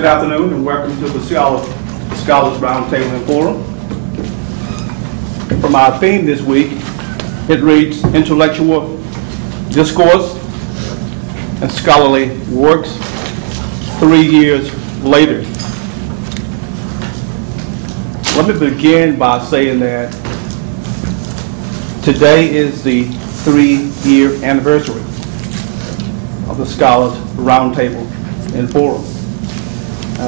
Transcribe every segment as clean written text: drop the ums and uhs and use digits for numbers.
Good afternoon and welcome to the Scholars Roundtable and Forum. For our theme this week, it reads Intellectual Discourse and Scholarly Works 3 years later. Let me begin by saying that today is the 3-year anniversary of the Scholars Roundtable and Forum.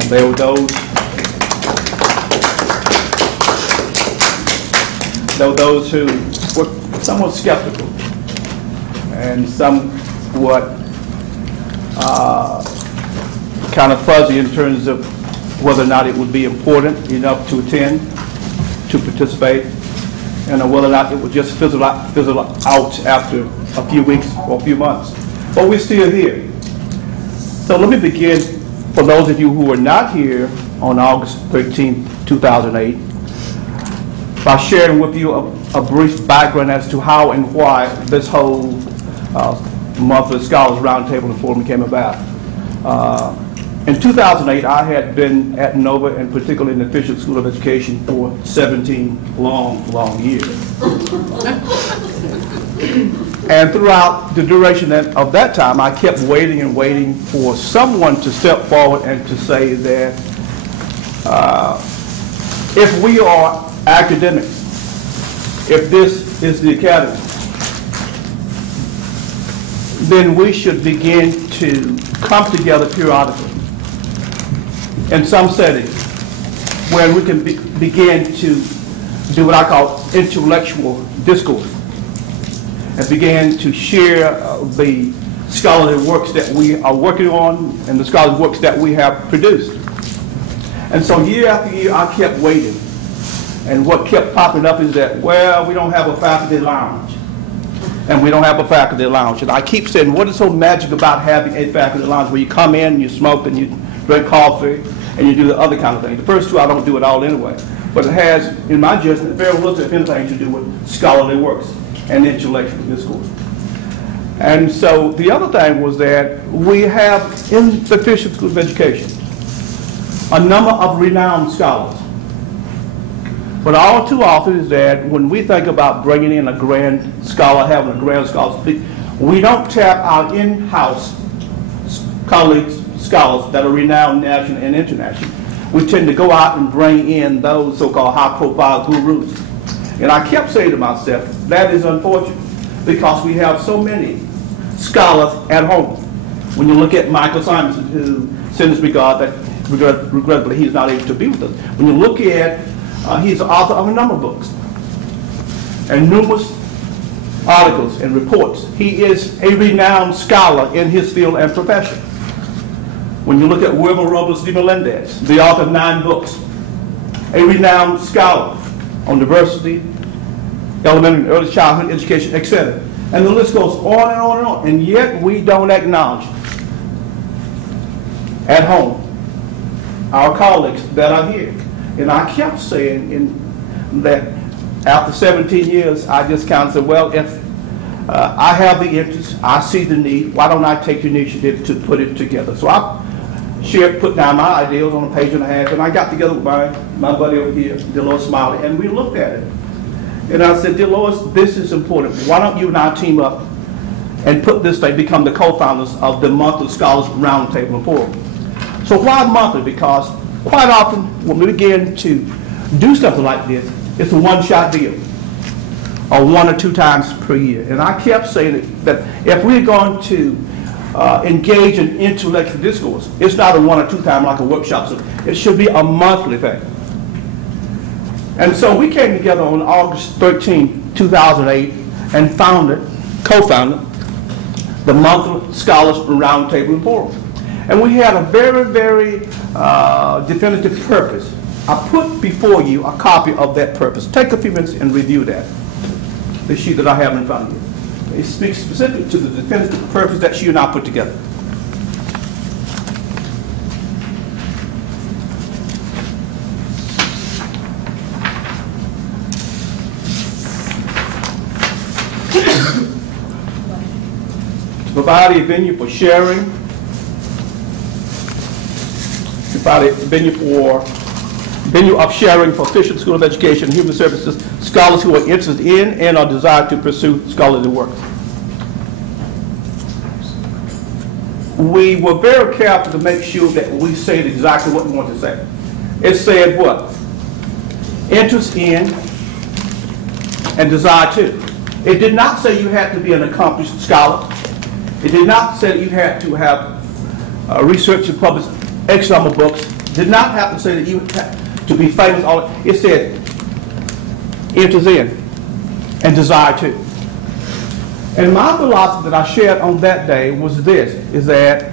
There were those who were somewhat skeptical and somewhat kind of fuzzy in terms of whether or not it would be important enough to attend, to participate, and whether or not it would just fizzle out after a few weeks or a few months. But we're still here. So let me begin, for those of you who were not here on August 13, 2008, by sharing with you a brief background as to how and why this whole monthly Scholars Roundtable and Forum came about. In 2008, I had been at Nova, and particularly in the Fisher School of Education, for 17 long years. And throughout the duration of that time, I kept waiting and waiting for someone to step forward and to say that if we are academics, if this is the academy, then we should begin to come together periodically in some setting where we can begin to do what I call intellectual discourse and begin to share the scholarly works that we are working on and the scholarly works that we have produced. And so year after year, I kept waiting. And what kept popping up is that, well, we don't have a faculty lounge. And we don't have a faculty lounge. And I keep saying, what is so magic about having a faculty lounge where you come in, you smoke, and you drink coffee, and you do the other kind of thing. The first two, I don't do it all anyway. But it has, in my judgment, very little, if anything, to do with scholarly works and intellectual discourse. And so the other thing was that we have in the Fisher School of Education a number of renowned scholars. But all too often is that when we think about bringing in a grand scholar, having a grand scholar speak, we don't tap our in-house colleagues, scholars that are renowned nationally and internationally. We tend to go out and bring in those so-called high-profile gurus. And I kept saying to myself, that is unfortunate because we have so many scholars at home. When you look at Michael Simonson, who sends regard that regrettably he's not able to be with us. When you look at, he's the author of a number of books and numerous articles and reports. He is a renowned scholar in his field and profession. When you look at Wilmer Robles de Melendez, the author of 9 books, a renowned scholar on diversity, elementary and early childhood education, etc. And the list goes on and on and on. And yet we don't acknowledge at home our colleagues that are here. And I kept saying that after 17 years, I just kind of said, well, if I have the interest, I see the need, why don't I take the initiative to put it together? So I put down my ideas on a page and a half, and I got together with my buddy over here, Delores Smiley, and we looked at it. And I said, Delores, this is important. Why don't you and I team up and put this thing, become the co-founders of the monthly Scholars Roundtable and Forum. So why monthly? Because quite often when we begin to do something like this, it's a one-shot deal, or 1 or 2 times per year. And I kept saying that if we're going to engage in intellectual discourse, it's not a 1 or 2 time like a workshop. So it should be a monthly thing. And so we came together on August 13, 2008, and co-founded the monthly Scholars Roundtable and Forum. And we had a very, very definitive purpose. I put before you a copy of that purpose. Take a few minutes and review that, the sheet that I have in front of you. It speaks specifically to the definitive purpose that she and I put together. To provide a venue for sharing, to provide a venue of sharing for official School of Education and Human Services scholars who are interested in and are desired to pursue scholarly work. We were very careful to make sure that we said exactly what we want to say. It said what? Interest in and desire to. It did not say you had to be an accomplished scholar. It did not say that you had to have research and published X number of books. It did not have to say that you had to be famous. It said interest in and desire to. And my philosophy that I shared on that day was this, is that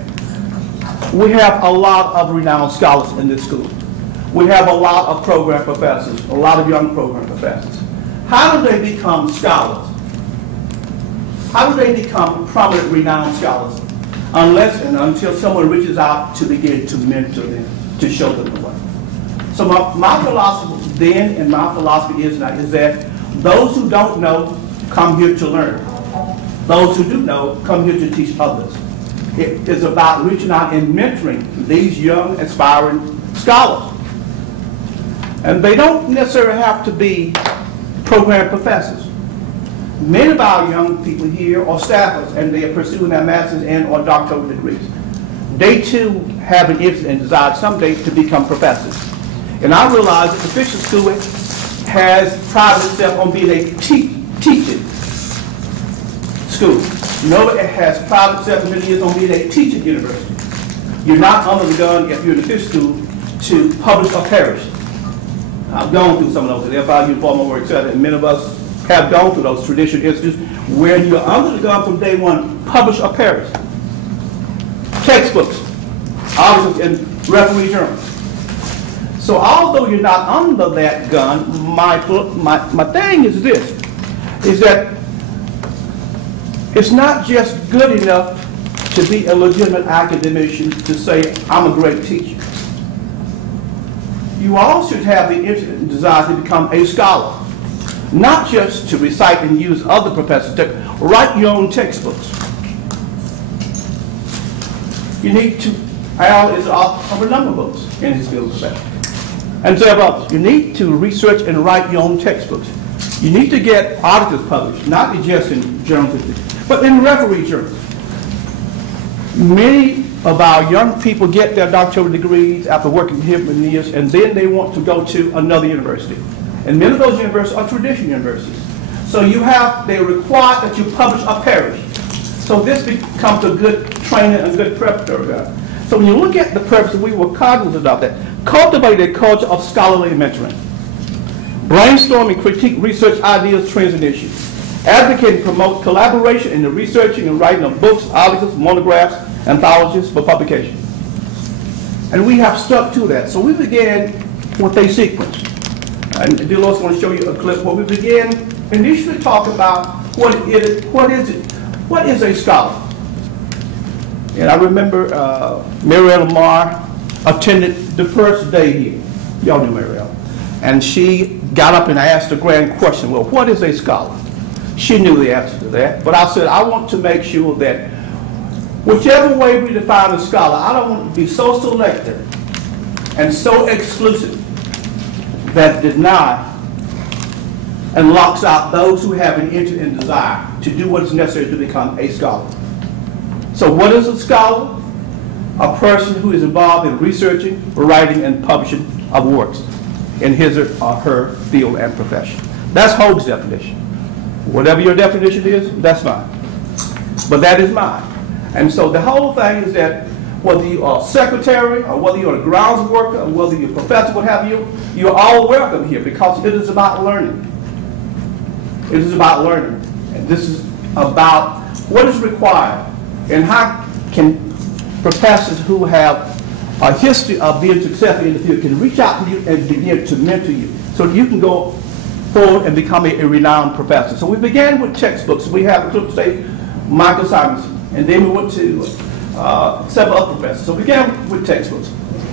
we have a lot of renowned scholars in this school. We have a lot of program professors, a lot of young program professors. How do they become scholars? How do they become prominent, renowned scholars? Unless and until someone reaches out to begin to mentor them, to show them the way. So my philosophy then and my philosophy is now is that those who don't know come here to learn. Those who do know come here to teach others. It is about reaching out and mentoring these young, aspiring scholars. And they don't necessarily have to be program professors. Many of our young people here are staffers, and they are pursuing their master's and or doctoral degrees. They too have an interest and desire someday to become professors. And I realize that the Fisher School has prided itself on being a teaching school. Nova has prided itself for many years on being a teaching university. You're not under the gun if you're in the Fisher School to publish or perish. I've gone through some of those at FIU, Baltimore, etc., and many of us have gone through those traditional institutes where you're under the gun from day one, publish or perish. Textbooks, articles in referee journals. So although you're not under that gun, my thing is this, is that it's not just good enough to be a legitimate academician to say, I'm a great teacher. You also should have the interest and desire to become a scholar. Not just to recite and use other professors' texts. Write your own textbooks. You need to, Al is author of a number of books in his field of study. And several others. You need to research and write your own textbooks. You need to get articles published, not just in journals, but in referee journals. Many of our young people get their doctoral degrees after working here for years, and then they want to go to another university. And many of those universities are traditional universities. So they require that you publish or perish. So this becomes a good training and good preparatory guide. So when you look at the purpose, we were cognizant of that. Cultivate a culture of scholarly mentoring. Brainstorm and critique research ideas, trends, and issues. Advocate and promote collaboration in the researching and writing of books, articles, monographs, anthologies for publication. And we have stuck to that. So we began with a sequence. And Delos want to show you a clip where we began initially talking about what is a scholar. And I remember Marielle Lamar attended the first day here. Y'all knew Marielle. And she got up and asked a grand question, well, what is a scholar? She knew the answer to that. But I said, I want to make sure that whichever way we define a scholar, I don't want to be so selective and so exclusive that deny and locks out those who have an interest and desire to do what is necessary to become a scholar. So what is a scholar? A person who is involved in researching, writing, and publishing of works in his or her field and profession. That's Hoag's definition. Whatever your definition is, that's fine. But that is mine. And so the whole thing is that whether you are a secretary, or whether you're a grounds worker, or whether you're a professor, what have you, you're all welcome here because it is about learning. It is about learning. And this is about what is required and how can professors who have a history of being successful in the field can reach out to you and begin to mentor you so that you can go forward and become a renowned professor. So we began with textbooks. We have a clip say Michael Simonson, and then we went to several other professors. So we began with textbooks.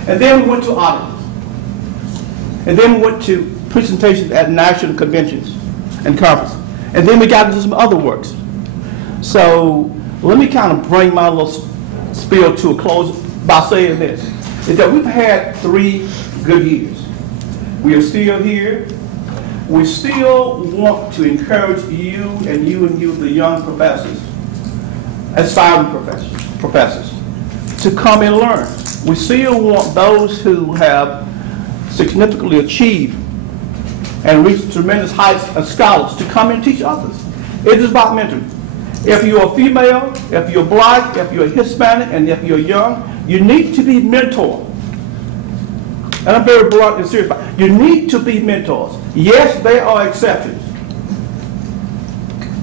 And then we went to articles. And then we went to presentations at national conventions and conferences. And then we got into some other works. So let me kind of bring my little spiel to a close by saying this. is that we've had 3 good years. We are still here. We still want to encourage you, the young professors, aspiring professors, to come and learn. We still want those who have significantly achieved and reached tremendous heights as scholars to come and teach others. It is about mentoring. If you're a female, if you're black, if you're Hispanic, and if you're young, you need to be mentored. And I'm very blunt and serious about it. You need to be mentors. Yes, there are exceptions.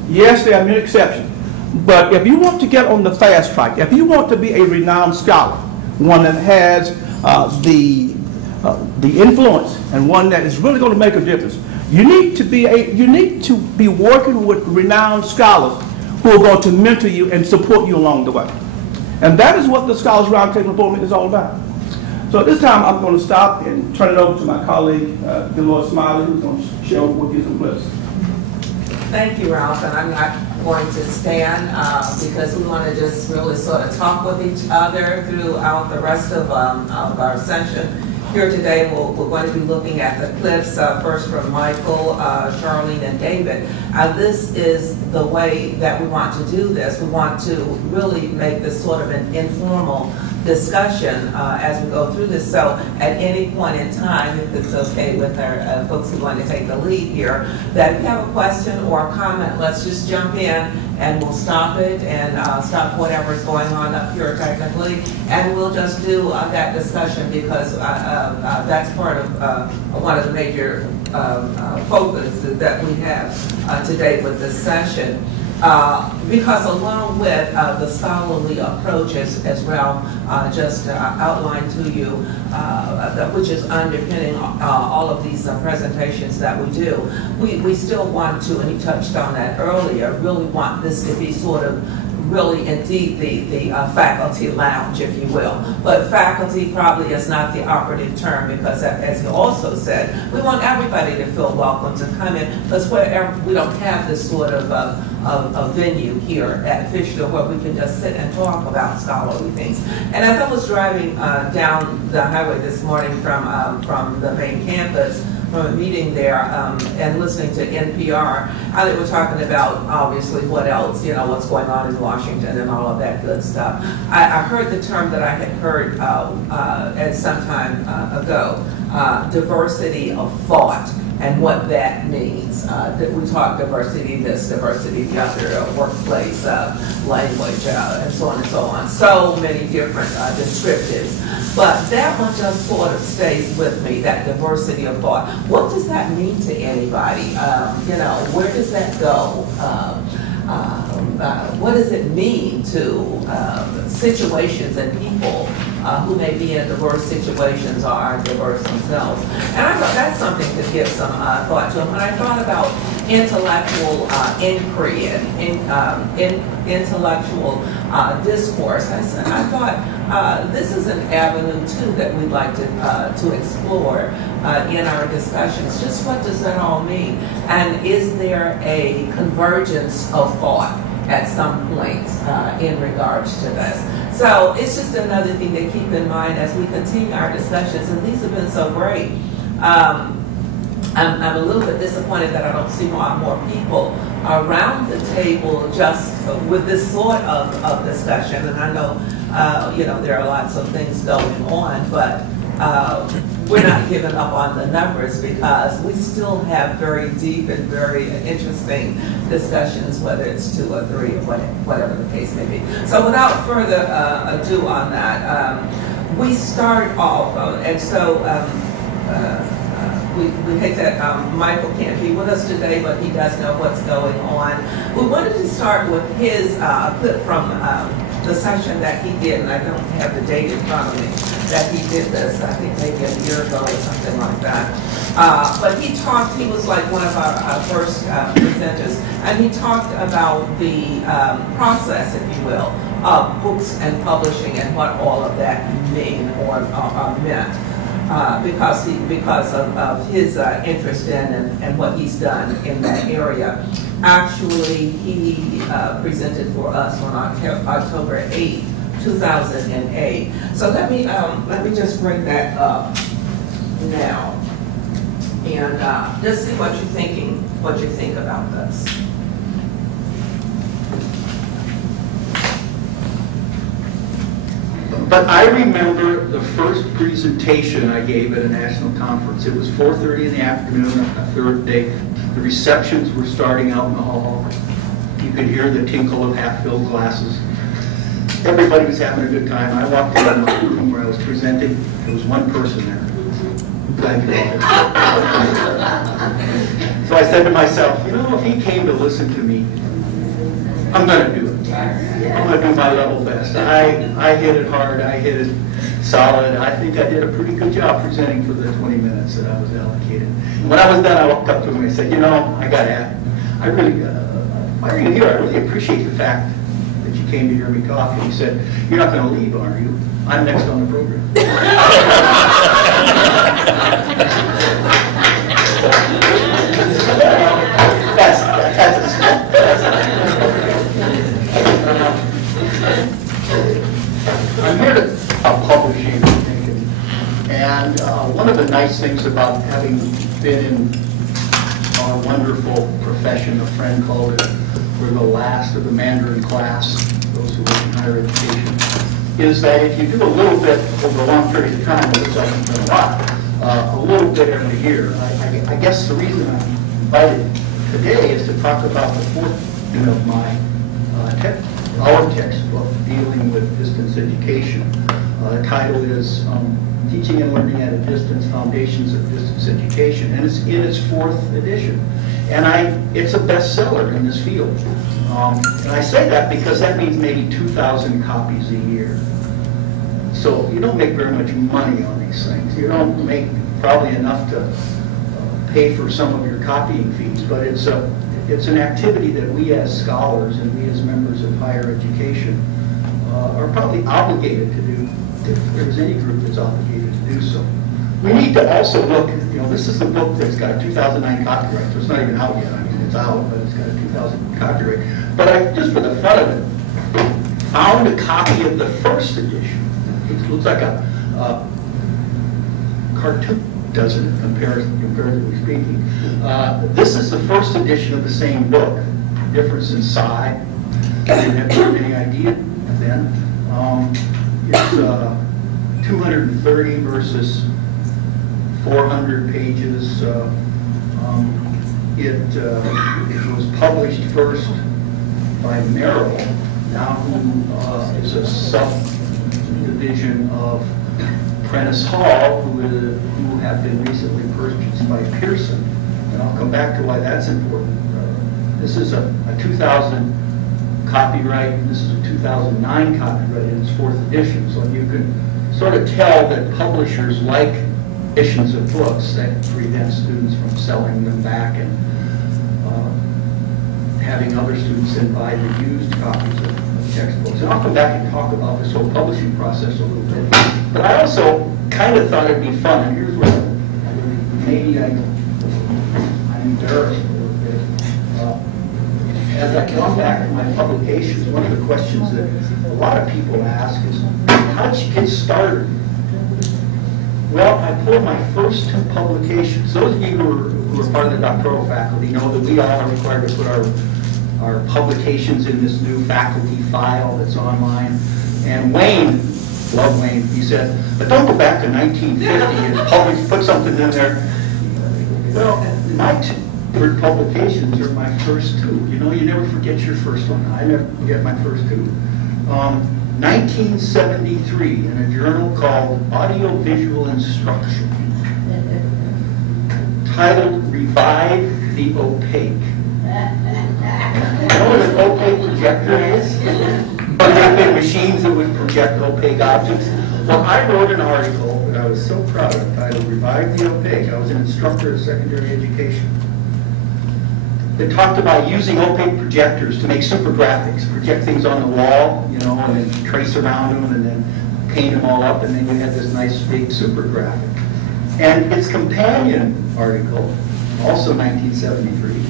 Yes, there are many exceptions. But if you want to get on the fast track, if you want to be a renowned scholar, one that has the influence and one that is really going to make a difference, you need to be working with renowned scholars who are going to mentor you and support you along the way. And that is what the Scholars Roundtable Forum is all about. So at this time, I'm going to stop and turn it over to my colleague, Dolores Smiley, who's going to share with you some clips. Thank you, Ralph. And I'm not going to stand because we want to just really sort of talk with each other throughout the rest of our session. Here today, we're going to be looking at the clips, first from Michael, Charlene, and David. This is the way that we want to do this. We want to really make this sort of an informal discussion as we go through this. So at any point in time, if it's okay with our folks who want to take the lead here, that if you have a question or a comment, let's just jump in and we'll stop it and stop whatever's going on up here technically, and we'll just do that discussion because that's part of one of the major focus that we have today with this session. Because along with the scholarly approaches, as Ralph just outlined to you, which is underpinning all of these presentations that we do, we still want to, and you touched on that earlier, really want this to be sort of really indeed the faculty lounge, if you will. But faculty probably is not the operative term because, as you also said, we want everybody to feel welcome to come in because wherever we don't have this sort of a venue here at Fishkill where we can just sit and talk about scholarly things. And as I was driving down the highway this morning from the main campus, from a meeting there and listening to NPR, how they were talking about obviously what else, what's going on in Washington and all of that good stuff. I heard the term that I had heard at some time ago, diversity of thought, and what that means. We talk diversity this, diversity the other, workplace, language, and so on and so on. So many different descriptives. But that one just sort of stays with me, that diversity of thought. What does that mean to anybody? Where does that go? What does it mean to situations and people who may be in diverse situations or are diverse themselves? And I thought that's something to give some thought to. And when I thought about intellectual inquiry and intellectual discourse, I thought this is an avenue too that we'd like to explore in our discussions. Just what does that all mean? And is there a convergence of thought at some point in regards to this? So it's just another thing to keep in mind as we continue our discussions, and these have been so great. I'm a little bit disappointed that I don't see a lot more people around the table just with this sort of discussion. And I know, there are lots of things going on, but we're not giving up on the numbers because we still have very deep and very interesting discussions, whether it's 2 or 3 or whatever the case may be. So without further ado on that, we start off, and so we hate that Michael can't be with us today, but he does know what's going on. We wanted to start with his clip from the session that he did, and I don't have the date in front of me, that he did this, I think maybe a year ago or something like that. But he was like one of our first presenters, and he talked about the process, if you will, of books and publishing and what all of that mean or meant. Because of his interest in and what he's done in that area. Actually, he presented for us on October 8th, 2008. So let me just bring that up now, and just see what you think about this. But I remember the first presentation I gave at a national conference. It was 4:30 in the afternoon on a third day. The receptions were starting out in the hall. You could hear the tinkle of half-filled glasses. Everybody was having a good time. I walked into the room where I was presenting. There was one person there. I'm glad you all. So I said to myself, you know, if he came to listen to me, I'm going to do it. I'm going to do my level best. I hit it hard. I hit it solid. I think I did a pretty good job presenting for the 20 minutes that I was allocated. When I was done, I walked up to him and I said, you know, I got to add, why are you here? I really appreciate the fact that you came to hear me talk. And he said, you're not going to leave, are you? I'm next on the program. I'm here to publishing, and one of the nice things about having been in our wonderful profession, a friend called it, we're the last of the Mandarin class, those who work in higher education, is that if you do a little bit over a long period of time, it looks like you've done a lot, a little bit every year. I guess the reason I'm invited today is to talk about the fourth of my our textbook dealing with distance education. The title is Teaching and Learning at a Distance, Foundations of Distance Education, and it's in its fourth edition. And it's a bestseller in this field. And I say that because that means maybe 2,000 copies a year. So you don't make very much money on these things. You don't make probably enough to pay for some of your copying fees, but it's an activity that we as scholars and we as members of higher education are probably obligated to do, if there's any group that's obligated to do so. We need to also look, you know, this is a book that's got a 2009 copyright, so it's not even out yet. I mean, it's out, but it's got a 2000 copyright. But I, just for the fun of it, found a copy of the first edition. It looks like a cartoon, doesn't it, comparatively speaking. This is the first edition of the same book. Difference in size. I didn't have any idea then. It's 230 versus 400 pages. It was published first by Merrill, now who is a subdivision of Prentice Hall, who have been recently purchased by Pearson. And I'll come back to why that's important. This is a 2000 copyright, and this is a 2009 copyright in its fourth edition. So you can sort of tell that publishers like editions of books that prevent students from selling them back and having other students then buy the used copies of textbooks. And I'll come back and talk about this whole publishing process a little bit. But I also kind of thought it'd be fun, and here's where maybe I'm embarrassed a little bit. As I come back to my publications, one of the questions that a lot of people ask is, how did you get started? Well, I pulled my first two publications. Those of you who are part of the doctoral faculty know that we all are required to put our publications in this new faculty file that's online. And Wayne, love Wayne, he said, but don't go back to 1950 and put something in there. Well, my two publications are my first two. You know, you never forget your first one. I never forget my first two. 1973 in a journal called Audiovisual Instruction, titled Revive the Opaque. You know what an opaque projector is? Or there have been machines that would project opaque objects. Well, I wrote an article that I was so proud of, titled Revive the Opaque. I was an instructor of secondary education. That talked about using opaque projectors to make super graphics, project things on the wall, you know, and then trace around them and then paint them all up, and then you had this nice big super graphic. And its companion article, also 1973,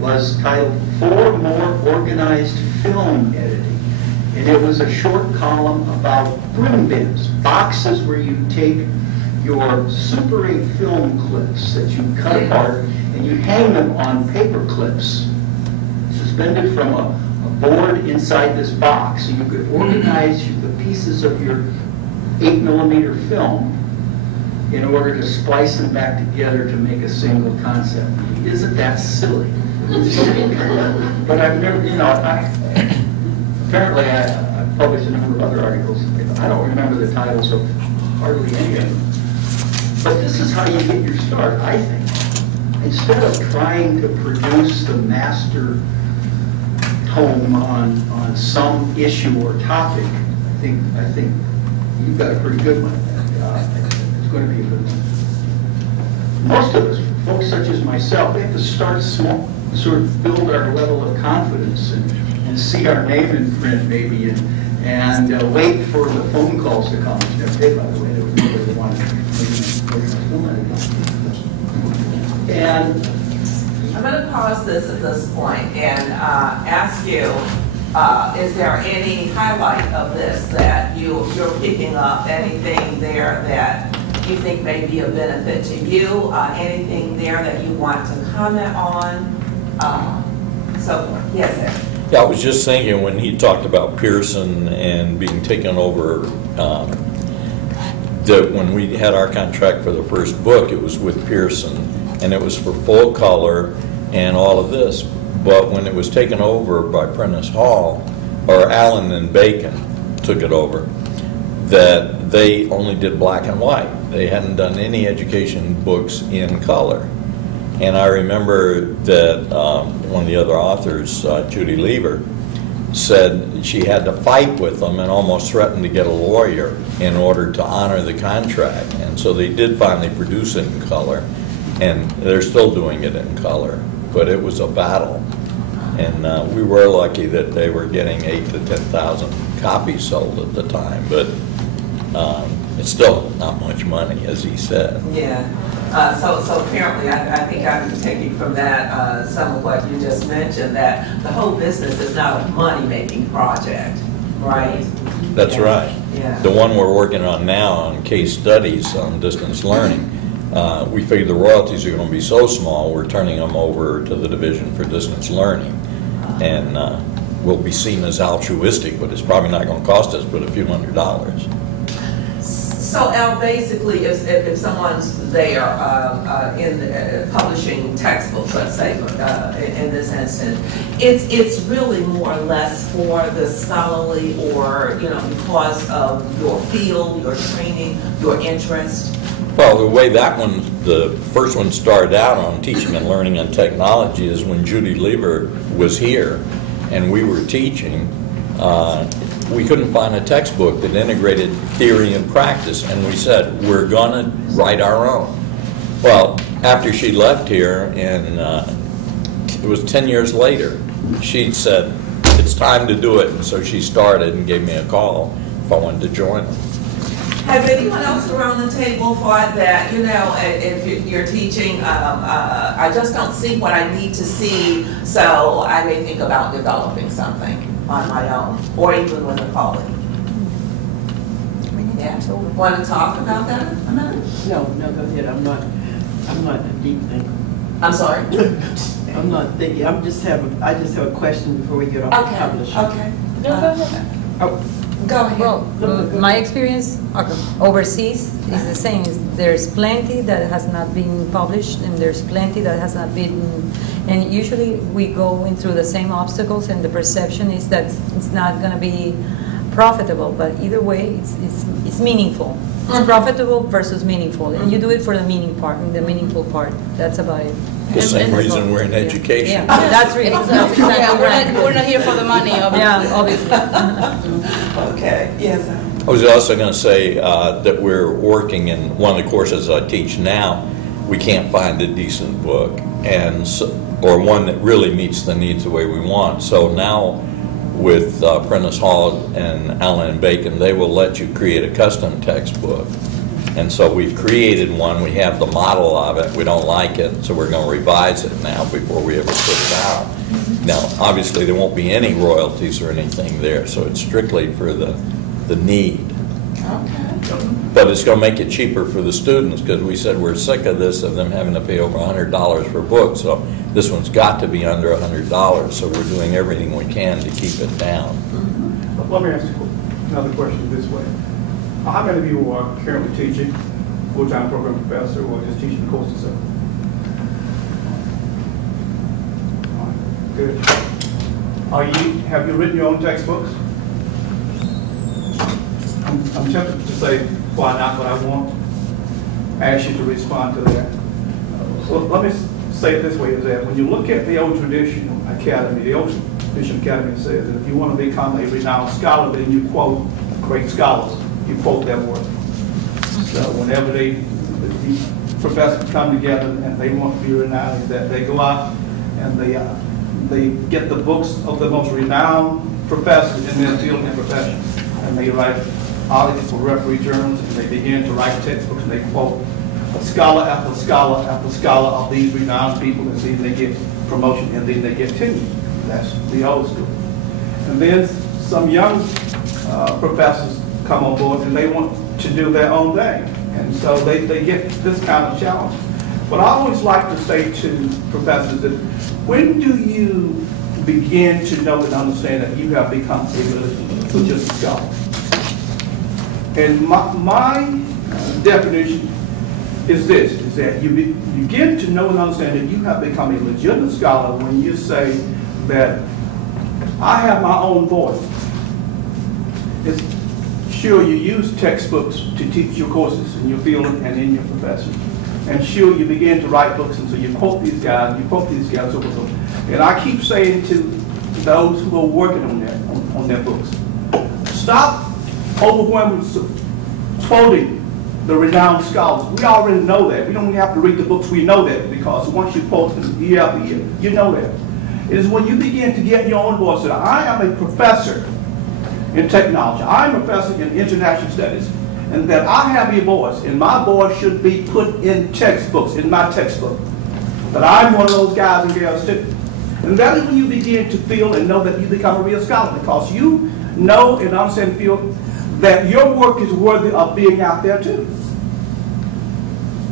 was titled 4 More Organized Film Editing. And it was a short column about broom bins, boxes where you take your Super 8 film clips that you cut apart and you hang them on paper clips suspended from a board inside this box. So you could organize the pieces of your 8mm film in order to splice them back together to make a single concept. Isn't that silly? But I've never, apparently I published a number of other articles. I don't remember the titles of hardly any of them. But this is how you get your start, I think. Instead of trying to produce the master tome on some issue or topic, I think you've got a pretty good one. It's going to be a good one. Most of us, folks such as myself, we have to start small, sort of build our level of confidence and see our name in print maybe, and wait for the phone calls to come. Which never did, by the way. There was nobody that wanted to film anything. And I'm going to pause this at this point and ask you, is there any highlight of this that you're picking up, anything there that you think may be a benefit to you, anything there that you want to comment on, so forth. Yes, sir. Yeah, I was just thinking when he talked about Pearson and being taken over, that when we had our contract for the first book, it was with Pearson, and it was for full color and all of this. But when it was taken over by Prentice Hall, or Allen and Bacon took it over, that they only did black and white. They hadn't done any education books in color. And I remember that one of the other authors, Judy Lever, said she had to fight with them and almost threatened to get a lawyer in order to honor the contract. And so they did finally produce it in color, and they're still doing it in color. But it was a battle. And we were lucky that they were getting 8,000 to 10,000 copies sold at the time. But it's still not much money, as he said. Yeah. So apparently, I think I'm taking from that some of what you just mentioned, that the whole business is not a money-making project, right? That's right. Yeah. The one we're working on now on case studies on distance learning, we figure the royalties are going to be so small, we're turning them over to the Division for Distance Learning. And we'll be seen as altruistic, but it's probably not going to cost us but a few $100s. So, Al, basically, if someone's there in publishing textbooks, let's say, in this instance, it's really more or less for the scholarly, or because of your field, your training, your interest. Well, the way that one, the first one started out on teaching and learning and technology is when Judy Lever was here and we were teaching. We couldn't find a textbook that integrated theory and practice, and we said, we're going to write our own. Well, after she left here, and it was 10 years later, she said, it's time to do it, and so she started and gave me a call if I wanted to join them. Has anyone else around the table thought that, if you're teaching, I just don't see what I need to see, so I may think about developing something on my own, or even with a colleague? Yeah. Want to talk about that a minute? No, go ahead. I'm not a deep thinker. I'm sorry? I'm not thinking. I just have a question before we get off the publishing. Okay. No, go ahead. Go ahead. Well, my experience overseas is the same. There's plenty that has not been published, and there's plenty that has not been. And usually we go in through the same obstacles, and the perception is that it's not going to be profitable. But either way, it's meaningful. It's profitable versus meaningful, and you do it for the meaningful part. That's about it. The same reason we're in education. Yeah, that's really exactly we're not here for the money, obviously. Yeah, obviously. Okay. Yes. I was also going to say that we're working in one of the courses I teach now. We can't find a decent book, or one that really meets the needs the way we want. So now, with Prentice Hall and Allen and Bacon, they will let you create a custom textbook, And so we've created one. We have the model of it. We don't like it, so we're going to revise it now before we ever put it out. Now, obviously, there won't be any royalties or anything there, so it's strictly for the need. Okay. But it's going to make it cheaper for the students, because we said we're sick of this, of them having to pay over $100 for books. So this one's got to be under $100, so we're doing everything we can to keep it down. Let me ask you another question this way. How many of you are currently teaching, full-time program professor, or just teaching the course itself? All right, good. Have you written your own textbooks? I'm tempted to say why not, but I won't ask you to respond to that. Well, let me say it this way, is that when you look at the old traditional academy, the old traditional academy says that if you want to become a renowned scholar, then you quote great scholars. You quote their work. So whenever the professors come together and they want to be renowned, that they go out and they get the books of the most renowned professors in their field and profession, and they write articles for referee journals, and they begin to write textbooks, and they quote scholar after scholar after scholar of these renowned people, and then they get promotion, and then they get tenure. That's the old school. And then some young professors come on board, and they want to do their own thing, and so they get this kind of challenge. But I always like to say to professors that when do you begin to know and understand that you have become a legit scholar? And my definition is this, is that you begin to know and understand that you have become a legitimate scholar when you say that I have my own voice. It's sure you use textbooks to teach your courses in your field and in your profession. And sure, you begin to write books, and so you quote these guys, so forth. And I keep saying to those who are working on their books, stop overwhelming quoting the renowned scholars. We already know that. We don't even have to read the books. We know that, because once you quote them year after year, you know that. It is when you begin to get your own voice that I am a professor in technology. I'm a professor in international studies, and that I have a voice, and my voice should be put in textbooks, in my textbook. That I'm one of those guys and girls too. And that is when you begin to feel and know that you become a real scholar, because you know and understand and feel that your work is worthy of being out there too.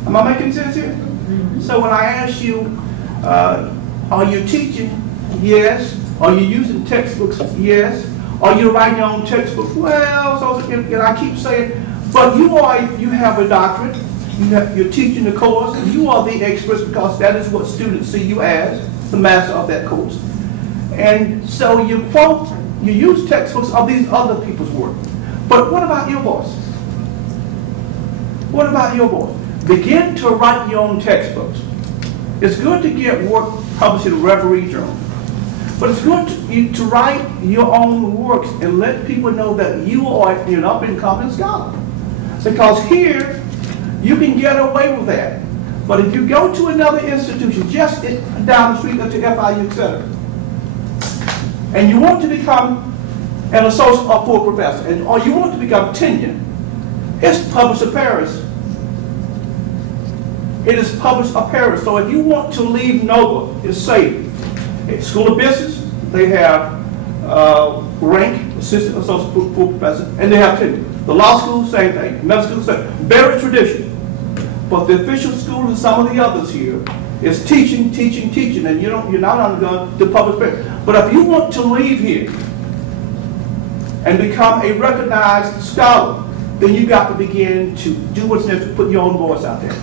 Am I making sense here? Mm-hmm. So when I ask you, are you teaching? Yes. Are you using textbooks? Yes. Are you writing your own textbooks? Well, and I keep saying, but you have a doctorate. You're teaching the course, and you are the experts, because that is what students see you as, the master of that course. And so you use textbooks of these other people's work. But what about your voice? What about your voice? Begin to write your own textbooks. It's good to get work published in a referee journal. But it's good to write your own works and let people know that you are an up-and-coming scholar. Because here, you can get away with that. But if you go to another institution, just down the street to FIU, etc., and you want to become an associate or full professor, or you want to become tenured, it's published in Paris. It is published in Paris. So if you want to leave Nova, it's safe. At School of Business, they have rank, assistant, associate, full professor, and they have tenure. The law school, same thing. Medical school, same thing. Very traditional. But the official school and some of the others here is teaching, teaching, teaching, and you're not undergoing the public space. But if you want to leave here and become a recognized scholar, then you got to begin to do what's necessary to put your own voice out there.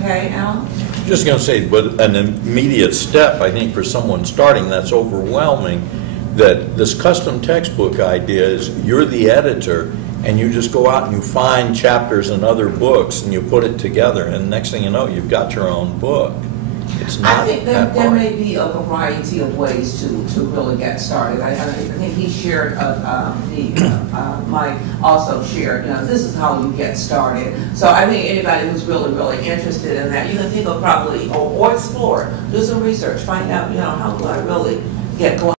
Okay, Alan? Just going to say, but an immediate step, I think, for someone starting that's overwhelming, that this custom textbook idea is you're the editor, and you just go out and you find chapters in other books, and you put it together, and next thing you know, you've got your own book. It's not I think that there hard. may be a variety of ways to really get started. I think he shared, Mike also shared, this is how you get started. So I think anybody who's really, really interested in that, you can think of probably, or explore, do some research, find out, how do I really get going.